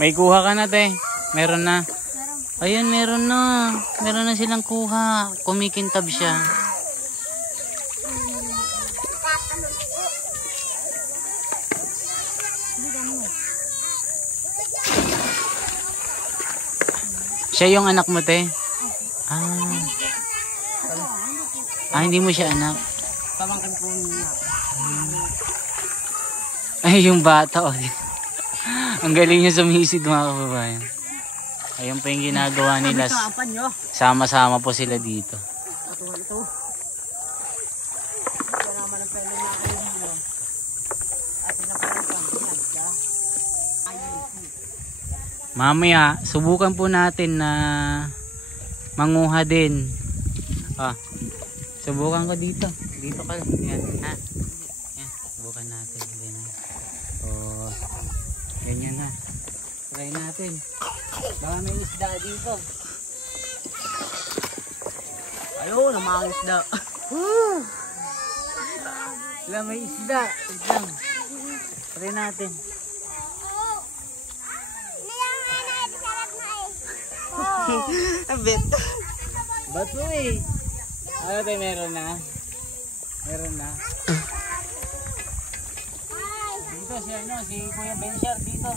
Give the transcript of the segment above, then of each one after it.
May kuha ka na, te. Meron na. Ayun, meron na. Meron na silang kuha. Kumikintab siya. Siya yung anak mo, te? Hindi mo siya anak. Pamangkin po niya. Ay, yung bata. Oh. Ang galing niya sumisid, mga kababayan. Ayun pa yung ginagawa nila. Sama-sama po sila dito. Mamaya, subukan po natin na manguha din. Subukan ko dito. Dito ka. Yan. Yan. Subukan natin. Ganyan na. Try natin. Baka may isda dito. Ayun, namang isda. Wala, may isda. Isang. Try natin. Bet. Bato eh. Ano tayo, meron na? Meron na. Dito si Kuya Benchar dito.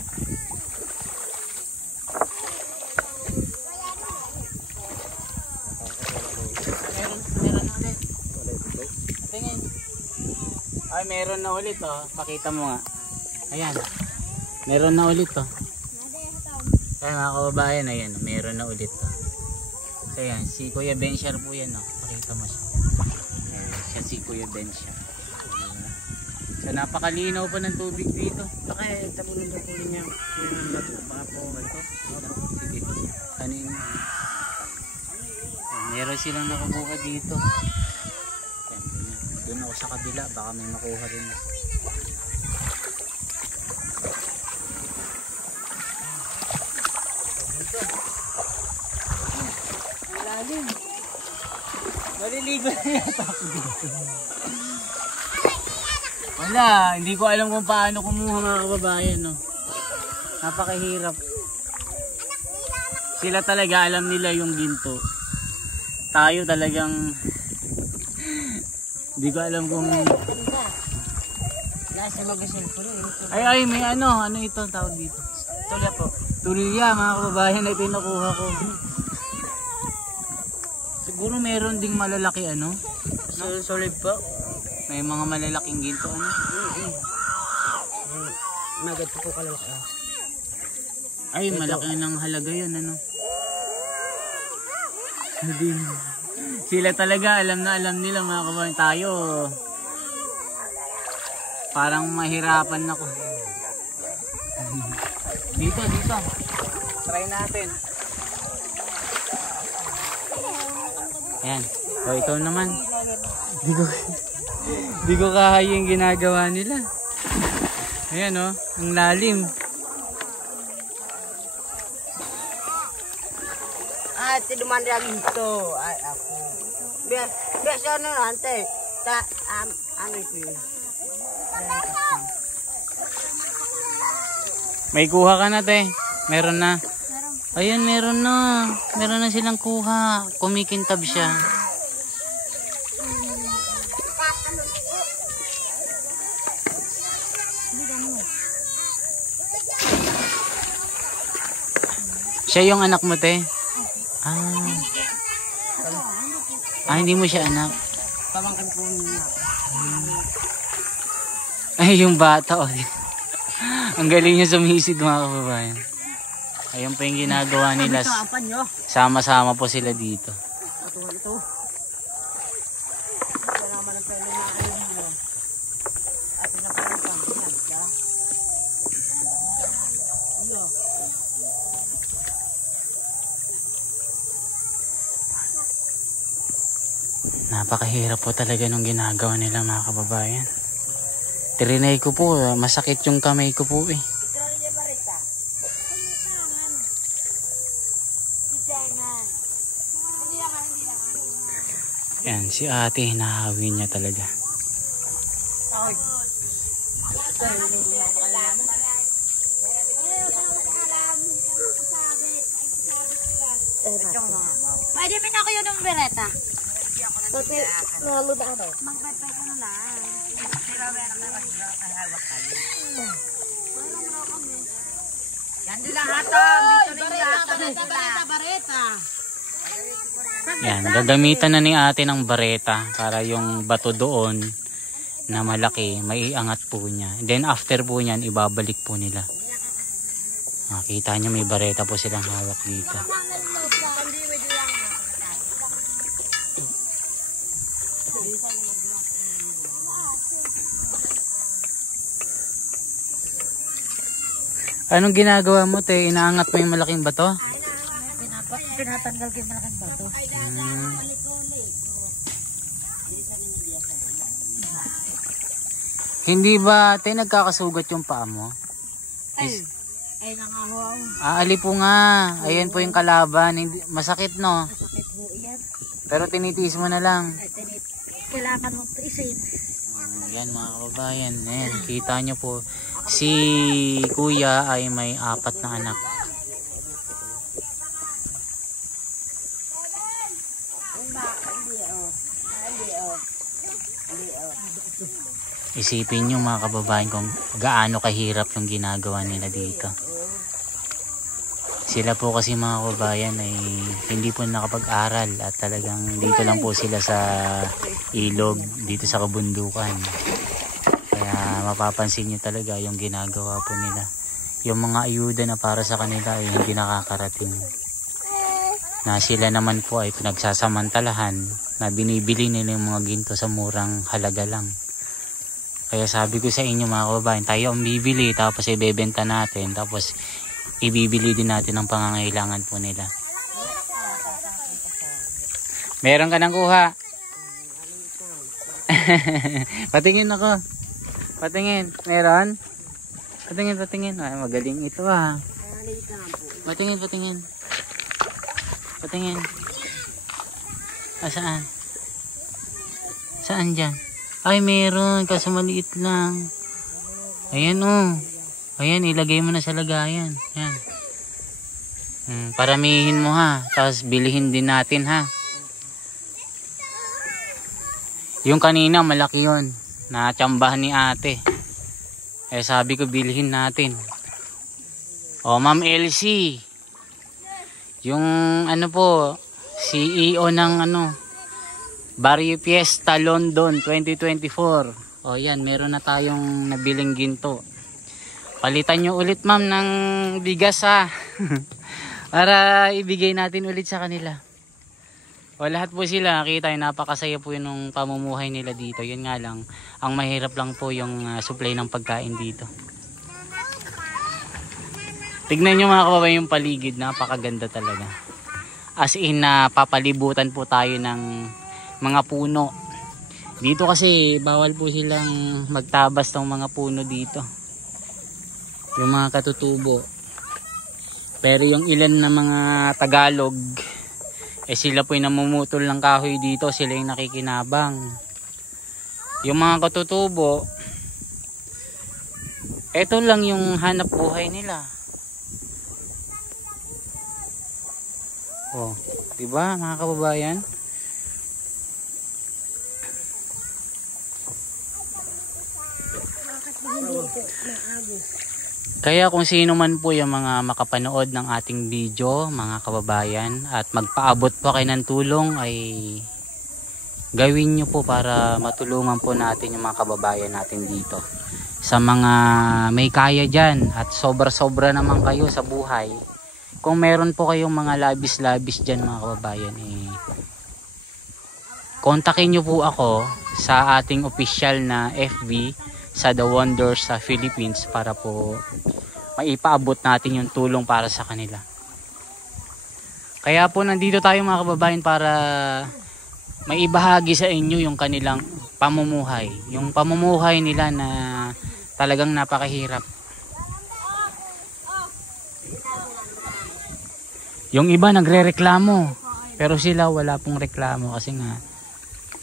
Meron ulit. Tingin. Ay, meron na ulit, oh. Pakita mo nga. Ayan. Meron na ulit, oh. Ayan, mga kababayan, ayan. Meron na ulit, oh. So, ayan, si Kuya Benchar po yan, oh. Pakita mo siya. Ayan, siya si Kuya Benchar. So, napakalinaw pa ng tubig dito. Bakit tapunin na po niya yung bato? Baka po bato? Sige. Ano yun? Meron silang nakukuha dito. Doon ako sa kabila. Baka may makuha rin. Malalim. Maliligo na yata ako dito. Wala, hindi ko alam kung paano kumuha, mga kababayan, no. Napakahirap. Sila talaga alam nila yung ginto. Tayo talagang hindi ko alam kung nasa magasin po rin. ay may ano ito ang tawag dito? Tulya po. Tulya, mga kababayan, ito yung nakuha ko. Siguro meron ding malalaki ano? Solid po. May mga malalaking ginto ano? Magad po kalawak. Ay, malaki ng halaga yun ano? Sila talaga alam nila, mga kababayan. Tayo parang mahirapan ako. Dito. Try natin. Ayan. O, ikaw naman. Di ko kaya yung ginagawa nila. Ayan o, ang lalim. Tiduman dia gitu. Aku. Biasa nanti. Tak anu itu. May kuha ka na, te. Meron na. Ayun, meron na. Meron na silang kuha. Kumikintab siya. Siya yung anak mo, te? Hindi mo siya anak. Pamangkin po niya. Ay, yung bata, oh. Ang galing niya sumisid, mga kababayan. Ayun pa yung ginagawa nila. Sama-sama po sila dito. Napakahirap po talaga nung ginagawa nila, mga kababayan. Trinay ko po, masakit yung kamay ko po eh. Yan, si ate, hinahawi niya talaga. Pwede min ako yun ng bereta. Kasi nalo na ano. Magpapay ko na lang. Yan din lang ata. Dito rin ata. Bareta. Yan, gagamitan na ni ate ng bareta para yung bato doon na malaki, maiangat po niya. Then after po niyan, ibabalik po nila. Makita nyo may bareta po silang hawak dito. Anong ginagawa mo, te? Inaangat mo yung malaking bato? Pinatanggal ko yung malaking bato. Hindi ba, te, nagkakasugat yung paa mo? Ay nangahaw. Ali po nga. Ayan po yung kalaban. Hindi, masakit, no? Masakit po yan. Pero tinitiis mo na lang. Ay, kailangan mong tiisin. Yan mga kababayan. Ayan, kita nyo po. Si kuya ay may 4 na anak. Isipin nyo mga kababayan kung gaano kahirap yung ginagawa nila dito. Sila po kasi mga kababayan ay hindi po nakapag-aral at talagang dito lang po sila sa ilog, dito sa kabundukan. Kaya mapapansin nyo talaga yung ginagawa po nila. Yung mga ayuda na para sa kanila ay hindi nakakarating. Na sila naman po ay pinagsasamantalahan na binibili nila yung mga ginto sa murang halaga lang. Kaya sabi ko sa inyo mga kababayan, tayo ang bibili tapos ibebenta natin tapos ibibili din natin ang pangangailangan po nila. Meron ka nang kuha? Patingin ako. Patingin. Meron? Patingin, patingin. Ay, magaling ito ah. Patingin, patingin. Patingin. Saan? Saan dyan? Ay, meron. Kaso maliit lang. Ayan oh. Ayan, ilagay mo na sa lagayan. Yan. Paramihin mo ha. Tapos bilihin din natin ha. Yung kanina, malaki yun. Natsambahan ni ate. Eh, sabi ko, bilhin natin. O, Ma'am Elsie. Yung ano po, CEO ng ano, Barrio Fiesta London 2024. O yan, meron na tayong nabiling ginto. Palitan nyo ulit ma'am ng bigas ha. Para ibigay natin ulit sa kanila. O lahat po sila, nakita yung napakasaya po yun ng pamumuhay nila dito. Yun nga lang, ang mahirap lang po yung supply ng pagkain dito. Tignan nyo mga kababayan yung paligid, napakaganda talaga. As in, papalibutan po tayo ng mga puno. Dito kasi bawal po silang magtabas ng mga puno dito. Yung mga katutubo. Pero yung ilan na mga Tagalog, eh sila po yung namumutol ng kahoy dito, sila yung nakikinabang. Yung mga katutubo, eto lang yung hanap buhay nila. Oh, diba mga kababayan? Kaya kung sino man po yung mga makapanood ng ating video, mga kababayan, at magpaabot po kayo ng tulong, ay gawin nyo po para matulungan po natin yung mga kababayan natin dito. Sa mga may kaya dyan at sobra-sobra naman kayo sa buhay, kung meron po kayong mga labis-labis dyan mga kababayan, kontakin nyo po ako sa ating official na FB sa The Wonders sa Philippines para po maipaabot natin yung tulong para sa kanila. Kaya po nandito tayo mga kababayan para maibahagi sa inyo yung kanilang pamumuhay. Yung pamumuhay nila na talagang napakahirap. Yung iba nagre-reklamo, pero sila wala pong reklamo kasi nga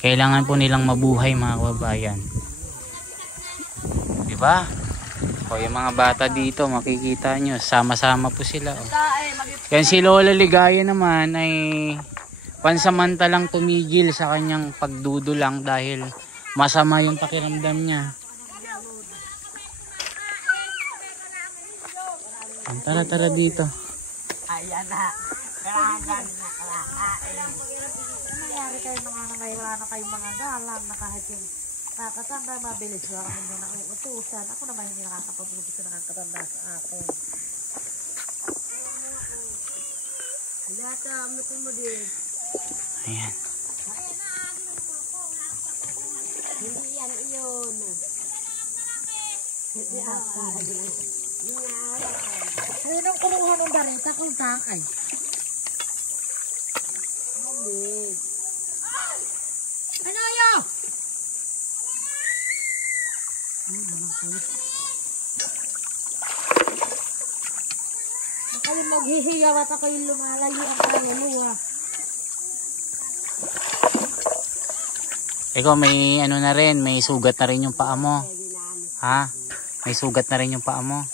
kailangan po nilang mabuhay mga kababayan. Diba? O, yung mga bata dito, makikita nyo, sama-sama po sila. O. Yan si Lola Ligaya naman ay pansamantalang tumigil sa kanyang pagdudulang dahil masama yung pakiramdam niya. Tara dito. Ayan na. Kailangan na kalakain. Nangyari kayo mga wala na kayong mga galang na kahit yung nakakatanda mabilis wala kami na nauutusan. Ako naman hindi nakakapabulog sa nakakatanda sa akin. Lata, mutin mo din. Ayan. Hindi yan iyon. Sinong kumuha ng barita kung takay? Ano yun? Kayo maghihiyaw at ako yung lumalayo ang kaluluwa. Ikaw may ano na rin, may sugat na rin yung paa mo. Ha? May sugat na rin yung paa mo.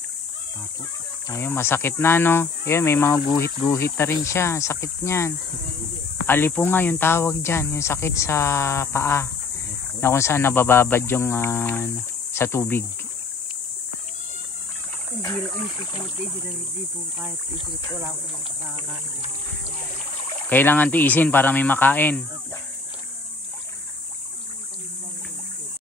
Ayun, masakit na no. Ayun, may mga guhit-guhit na rin siya. Sakit niyan. Alipo nga yung tawag dyan. Yung sakit sa paa. Na kung saan nabababad yung sa tubig. Kailangan tiisin para may makain.